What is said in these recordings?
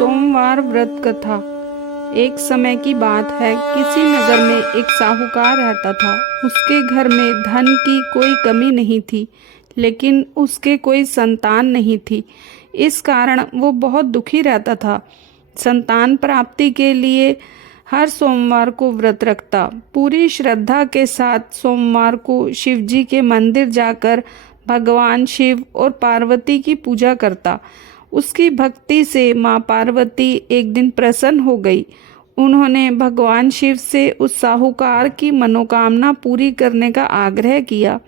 सोमवार व्रत कथा। एक समय की बात है, किसी नगर में एक साहूकार रहता था। उसके घर में धन की कोई कमी नहीं थी, लेकिन उसके कोई संतान नहीं थी। इस कारण वो बहुत दुखी रहता था। संतान प्राप्ति के लिए हर सोमवार को व्रत रखता। पूरी श्रद्धा के साथ सोमवार को शिव जी के मंदिर जाकर भगवान शिव और पार्वती की पूजा करता। उसकी भक्ति से माँ पार्वती एक दिन प्रसन्न हो गई। उन्होंने भगवान शिव से उस साहूकार की मनोकामना पूरी करने का आग्रह किया।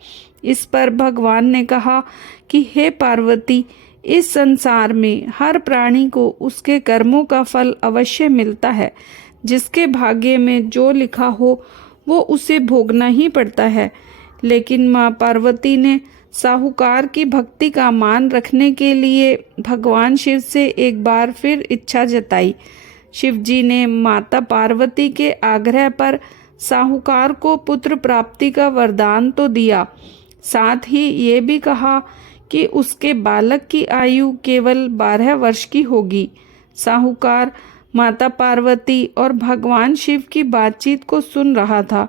इस पर भगवान ने कहा कि हे पार्वती, इस संसार में हर प्राणी को उसके कर्मों का फल अवश्य मिलता है। जिसके भाग्य में जो लिखा हो वो उसे भोगना ही पड़ता है। लेकिन माँ पार्वती ने साहूकार की भक्ति का मान रखने के लिए भगवान शिव से एक बार फिर इच्छा जताई। शिव जी ने माता पार्वती के आग्रह पर साहूकार को पुत्र प्राप्ति का वरदान तो दिया, साथ ही ये भी कहा कि उसके बालक की आयु केवल 12 वर्ष की होगी। साहूकार माता पार्वती और भगवान शिव की बातचीत को सुन रहा था।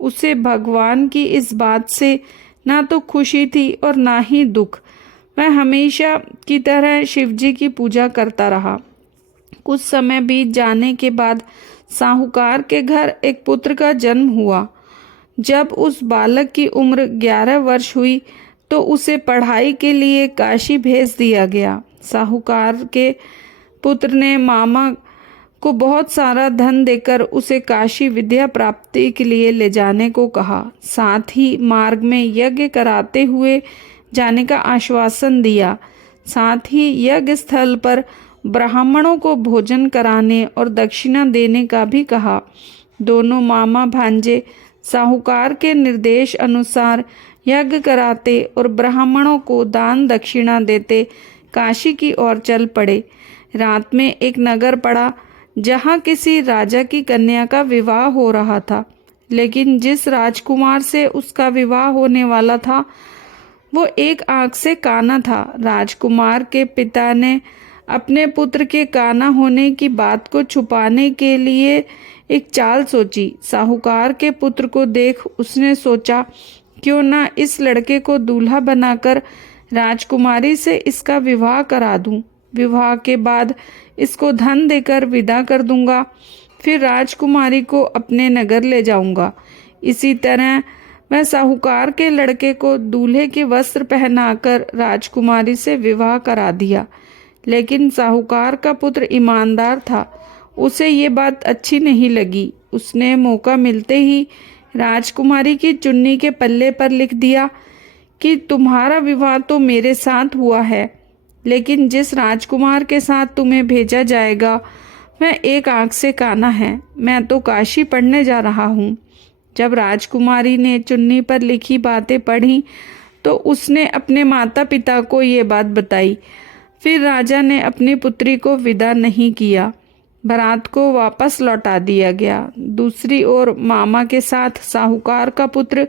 उसे भगवान की इस बात से ना तो खुशी थी और ना ही दुख। वह हमेशा की तरह शिव जी की पूजा करता रहा। कुछ समय बीत जाने के बाद साहूकार के घर एक पुत्र का जन्म हुआ। जब उस बालक की उम्र 11 वर्ष हुई तो उसे पढ़ाई के लिए काशी भेज दिया गया। साहूकार के पुत्र ने मामा को बहुत सारा धन देकर उसे काशी विद्या प्राप्ति के लिए ले जाने को कहा। साथ ही मार्ग में यज्ञ कराते हुए जाने का आश्वासन दिया। साथ ही यज्ञ स्थल पर ब्राह्मणों को भोजन कराने और दक्षिणा देने का भी कहा। दोनों मामा भांजे साहूकार के निर्देश अनुसार यज्ञ कराते और ब्राह्मणों को दान दक्षिणा देते काशी की ओर चल पड़े। रात में एक नगर पड़ा जहाँ किसी राजा की कन्या का विवाह हो रहा था, लेकिन जिस राजकुमार से उसका विवाह होने वाला था वो एक आंख से काना था। राजकुमार के पिता ने अपने पुत्र के काना होने की बात को छुपाने के लिए एक चाल सोची। साहूकार के पुत्र को देख उसने सोचा, क्यों ना इस लड़के को दूल्हा बनाकर राजकुमारी से इसका विवाह करा दूं। विवाह के बाद इसको धन देकर विदा कर दूंगा, फिर राजकुमारी को अपने नगर ले जाऊंगा। इसी तरह वह साहूकार के लड़के को दूल्हे के वस्त्र पहनाकर राजकुमारी से विवाह करा दिया। लेकिन साहूकार का पुत्र ईमानदार था, उसे ये बात अच्छी नहीं लगी। उसने मौका मिलते ही राजकुमारी की चुन्नी के पल्ले पर लिख दिया कि तुम्हारा विवाह तो मेरे साथ हुआ है, लेकिन जिस राजकुमार के साथ तुम्हें भेजा जाएगा वह एक आंख से काना है। मैं तो काशी पढ़ने जा रहा हूँ। जब राजकुमारी ने चुन्नी पर लिखी बातें पढ़ी तो उसने अपने माता पिता को ये बात बताई। फिर राजा ने अपनी पुत्री को विदा नहीं किया। बारात को वापस लौटा दिया गया। दूसरी ओर मामा के साथ साहूकार का पुत्र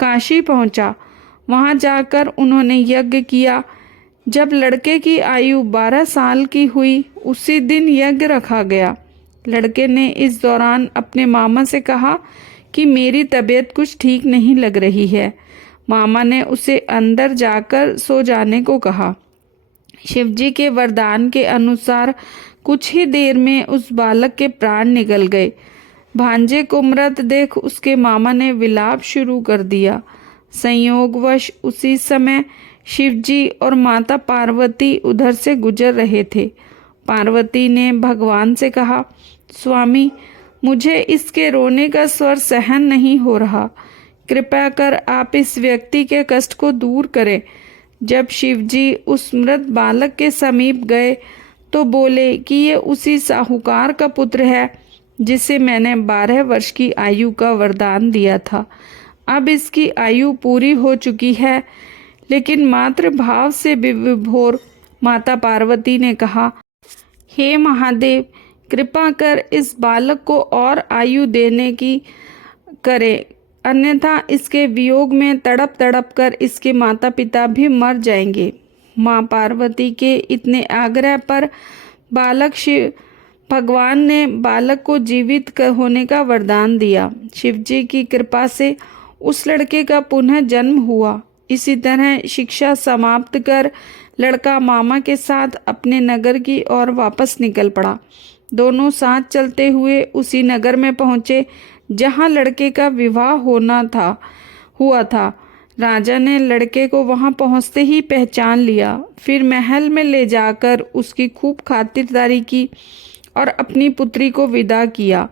काशी पहुंचा। वहां जाकर उन्होंने यज्ञ किया। जब लड़के की आयु 12 साल की हुई उसी दिन यज्ञ रखा गया। लड़के ने इस दौरान अपने मामा से कहा कि मेरी तबीयत कुछ ठीक नहीं लग रही है। मामा ने उसे अंदर जाकर सो जाने को कहा। शिवजी के वरदान के अनुसार कुछ ही देर में उस बालक के प्राण निकल गए। भांजे को मृत देख उसके मामा ने विलाप शुरू कर दिया। संयोगवश उसी समय शिवजी और माता पार्वती उधर से गुजर रहे थे। पार्वती ने भगवान से कहा, स्वामी, मुझे इसके रोने का स्वर सहन नहीं हो रहा। कृपया कर आप इस व्यक्ति के कष्ट को दूर करें। जब शिवजी उस मृत बालक के समीप गए तो बोले कि ये उसी साहूकार का पुत्र है जिसे मैंने 12 वर्ष की आयु का वरदान दिया था। अब इसकी आयु पूरी हो चुकी है। लेकिन मातृ भाव से विभोर माता पार्वती ने कहा, हे महादेव, कृपा कर इस बालक को और आयु देने की करे, अन्यथा इसके वियोग में तड़प तड़प कर इसके माता पिता भी मर जाएंगे। माँ पार्वती के इतने आग्रह पर भगवान ने बालक को जीवित होने का वरदान दिया। शिवजी की कृपा से उस लड़के का पुनः जन्म हुआ। इसी तरह शिक्षा समाप्त कर लड़का मामा के साथ अपने नगर की ओर वापस निकल पड़ा। दोनों साथ चलते हुए उसी नगर में पहुँचे जहाँ लड़के का विवाह हुआ था। राजा ने लड़के को वहां पहुंचते ही पहचान लिया। फिर महल में ले जाकर उसकी खूब खातिरदारी की और अपनी पुत्री को विदा किया।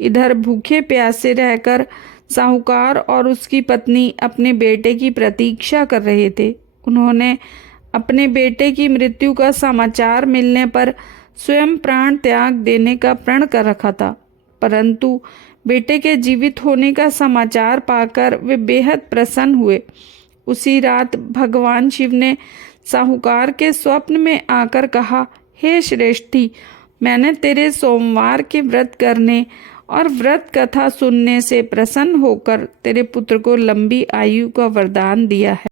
इधर भूखे प्यासे रहकर साहूकार और उसकी पत्नी अपने बेटे की प्रतीक्षा कर रहे थे। उन्होंने अपने बेटे की मृत्यु का समाचार मिलने पर स्वयं प्राण त्याग देने का प्रण कर रखा था, परंतु बेटे के जीवित होने का समाचार पाकर वे बेहद प्रसन्न हुए। उसी रात भगवान शिव ने साहूकार के स्वप्न में आकर कहा, हे श्रेष्ठी, मैंने तेरे सोमवार के व्रत करने और व्रत कथा सुनने से प्रसन्न होकर तेरे पुत्र को लंबी आयु का वरदान दिया है।